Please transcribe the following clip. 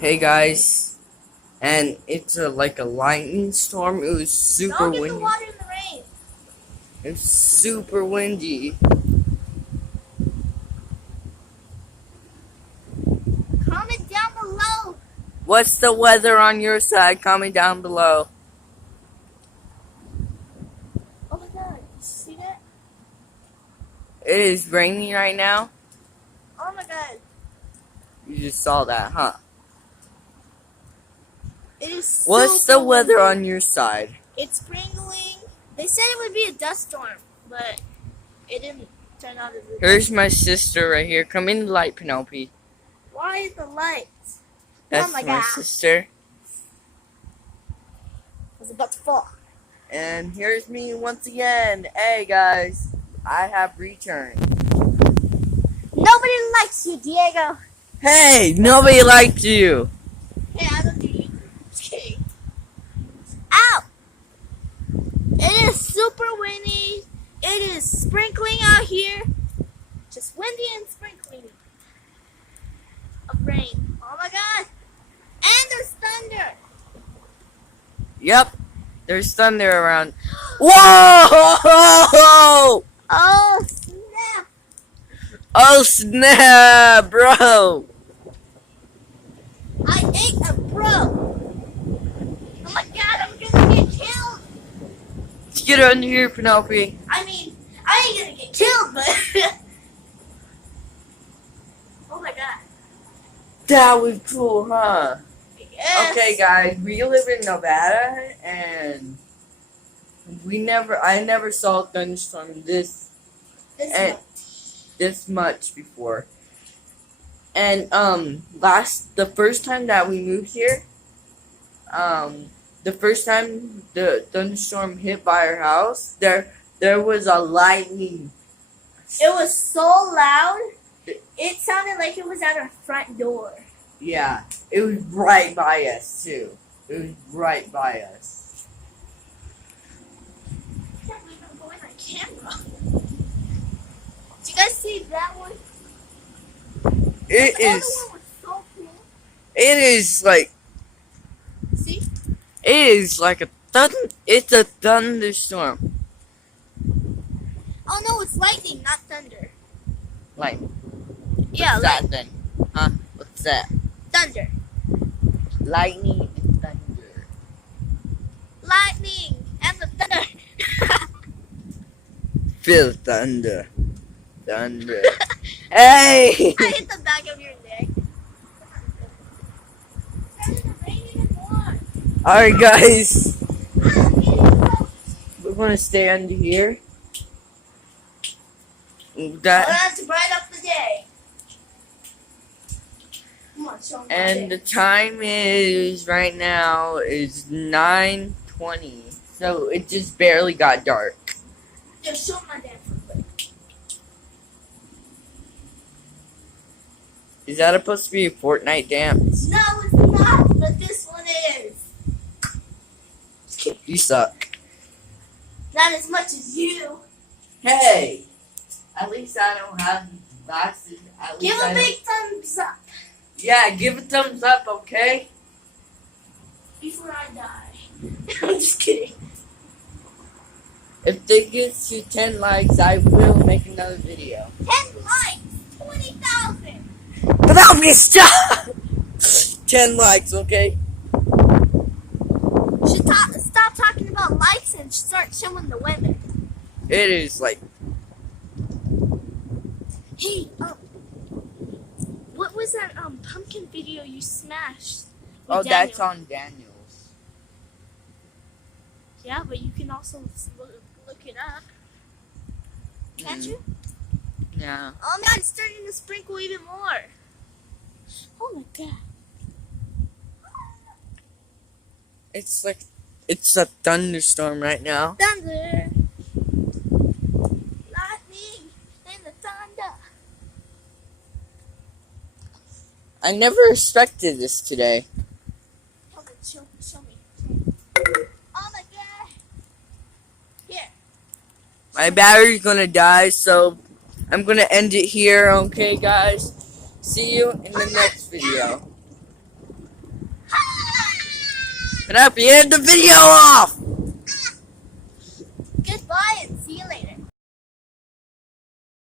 Hey guys, and it's like a lightning storm. It was super Don't get the windy. water in the rain. It was super windy. Comment down below. What's the weather on your side? Comment down below. Oh my god, you see that? It is raining right now. Oh my god. You just saw that, huh? It is What's the super weather windy. on your side? It's sprinkling. They said it would be a dust storm, but it didn't turn out as a Here's my sister right here. Come in the light, Penelope. Why is the lights? That's Oh my my god. sister. I was about to fall. And here's me once again. Hey guys, I have returned. Nobody likes you, Diego. Hey, nobody liked you. Hey, I don't do you. Just kidding. Ow! It is super windy. It is sprinkling out here. Just windy and sprinkling of rain. Oh my god! And there's thunder. Yep, there's thunder around. Whoa! Oh snap! Oh snap, bro! I ate a bro. Oh my god! I'm gonna get killed. Let's get under here, Penelope. I mean, I ain't gonna get killed, but oh my god! That was cool, huh? Yes. Okay, guys, we live in Nevada, and I never saw a thunderstorm this This much before. And the first time that we moved here, the first time the thunderstorm hit by our house, there was a lightning. It was so loud. It sounded like it was at our front door. Yeah, it was right by us too. It was right by us. I can't believe I'm going on camera. Did you guys see that one? It The is. other one was so cool. It is like. See? It is like a It's a thunderstorm. Oh no, it's lightning, not thunder. Lightning. Yeah, What's that then? Huh? What's that? thunder. Lightning and thunder. Lightning and the thunder. Feel thunder. Thunder. Hey! I hit the back of your neck. It's starting to rain even more. Alright, guys. Oh, We're gonna stay under here. that's That to brighten up the day. Come on, show me. and the time is right now is 9:20. So it just barely got dark. Just show my dance real quick. Is that supposed to be a Fortnite dance? No, it's not, but this one is. Just kidding. You suck. Not as much as you. Hey! At least I don't have glasses. At Give least I a don't- big thumbs up Yeah, give a thumbs up, okay? before I die. I'm just kidding. If they get to 10 likes, I will make another video. 10 likes, 20,000. But that'll be stop! 10 likes, okay? Should stop talking about likes and start showing the weather. It is like, Hey, what was that pumpkin video you smashed? with oh, Daniel? that's on Daniel's. Yeah, but you can also look it up. Can't you? Yeah. Oh my god, it's starting to sprinkle even more. Oh my god. It's like, it's a thunderstorm right now. Thunder. Lightning and the thunder. I never expected this today. Hold on, show me. Oh my god. Here. My battery's gonna die, so I'm gonna end it here, okay, guys? See you in the next video. And I have to end the video off. Goodbye.